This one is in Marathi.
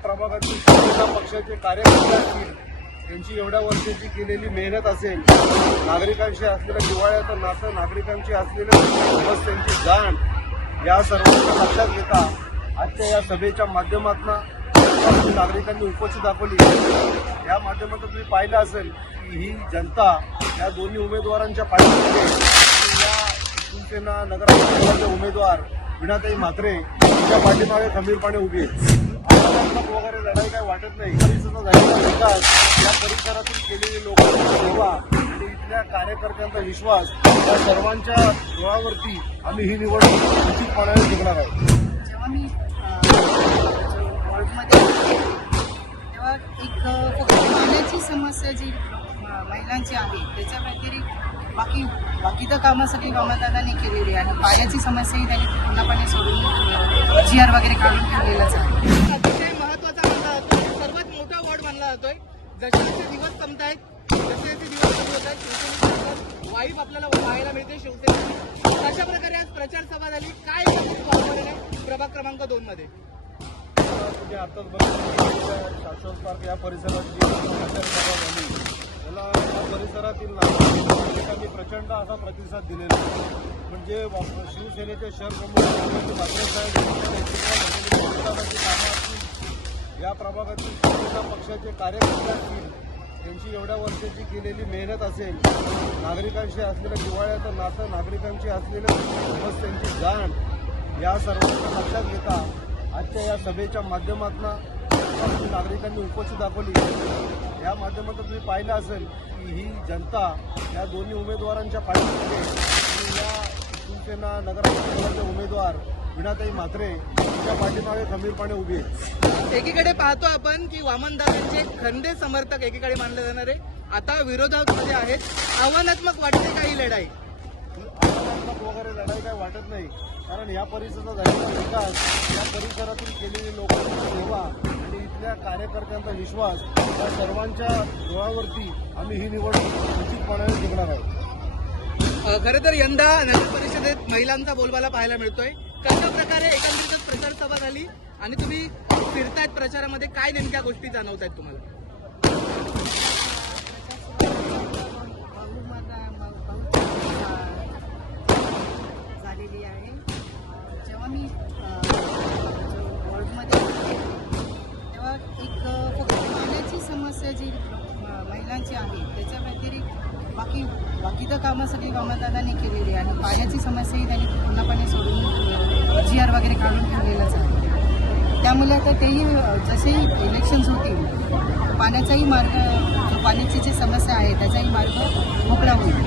प्रभागातील शिवसेना पक्षाचे कार्यकर्ते असतील त्यांची एवढ्या वर्षाची केलेली मेहनत असेल नागरिकांशी असलेलं जिव्हाळ्याचं नातं नागरिकांची असलेलं समस्यांची जाण या सर्वांच्या लक्षात घेता आजच्या या सभेच्या माध्यमातून नागरिकांनी उपस्थित दाखवली. या माध्यमातून तुम्ही पाहिलं असेल की ही जनता या दोन्ही उमेदवारांच्या पाठीमध्ये या शिवसेना नगराध्यक्षाचे उमेदवार विनाताई म्हात्रे यांच्या पाठीमागे खंबीरपणे उभी आहे वगैरे लढाई काय वाटत नाही. झालेला विकास या परिसरातून केलेली लोकांची सेवा आणि इथल्या कार्यकर्त्यांचा विश्वास या सर्वांच्या डोळ्यावरती आम्ही ही निवडणूक निश्चितपणाने जिंकणार आहोत. जेव्हा मी वॉर्डमध्ये तेव्हा एक फक्त पाण्याची समस्या जी महिलांची आहे त्याच्या व्यतिरिक्त बाकी बाकी तर कामं सगळी केलेली आहे. आणि पाण्याची समस्याही त्यांनी पूर्णपणे सोडून जी आर वगैरे काढून ठेवलेलंच आहे. जातोय जसे जसे दिवस संपत आहेत जसे जसे दिवस कमी होत आहेत शिवसेनेची वाईफ आपल्याला पाहायला मिळते शिवसेनेची. अशा प्रकारे आज प्रचार सभा झाली? काय आहे? प्रभाग क्रमांक दोन मध्ये. म्हणजे तुम्ही आताच बघितलं शाश्वत पार्क या परिसरात जी प्रचार सभा झाली त्याला या परिसरातील नागरिकांनी प्रचंड असा प्रतिसाद दिलेला म्हणजे शिवसेनेचे शहर प्रमुख रामराजे या प्रभागातील शिवसेना पक्षाचे कार्यकर्ते असतील त्यांची एवढ्या वर्षाची केलेली मेहनत असेल नागरिकांशी असलेलं जिवाळ्याचं नातं नागरिकांची असलेलं समस्यांची जाण या सर्वांना लक्षात घेता आजच्या या सभेच्या माध्यमातून नागरिकांनी उपस्थित दाखवली. या माध्यमातून तुम्ही पाहिलं असेल की ही जनता या दोन्ही उमेदवारांच्या पाठीमागे या शिवसेना नगराध्यक्षाचे उमेदवार विणाताई म्हात्रे यांच्या पाठीमागे खंबीरपणे उभी आहे एकीकडे पाहतो आपण की वामनदादांचे खंदे समर्थक एकीकडे मानले जाणारे आता विरोधामध्ये आहेत. आव्हानात्मक वाटते काही लढाई? आव्हानात्मक वगैरे लढाई काही वाटत नाही. कारण या परिसरात झालेला विकास या परिसरातून केलेली लोकांची सेवा आणि इथल्या कार्यकर्त्यांचा विश्वास या सर्वांच्या डोळ्यावरती आम्ही ही निवडणूक निश्चितपणाने जिंकणार आहोत. खरं तर यंदा नगर परिषदेत महिलांचा बोलबाला पाहायला मिळतोय. कशा प्रकारे एकंदरीतच प्रचार सभा झाली आणि तुम्ही फिरतायत प्रचारामध्ये काय नेमक्या गोष्टी जाणवत आहेत तुम्हाला? झालेली आहे. जेव्हा मी अ, वॉर्डमध्ये तेव्हा एक फक्त पाण्याची समस्या जी महिलांची आहे त्याच्या व्यतिरिक्त बाकी बाकी तर कामं सगळी वामदादांनी केलेली आहे. आणि पाण्याची समस्याही त्यांनी जी आर वगैरे काढून ठेवलेलंच आहे. त्यामुळे आता तेही जसे इलेक्शन्स होतील पाण्याचाही मार्ग जो पाण्याची जी समस्या आहे त्याचाही मार्ग मोकळा होईल.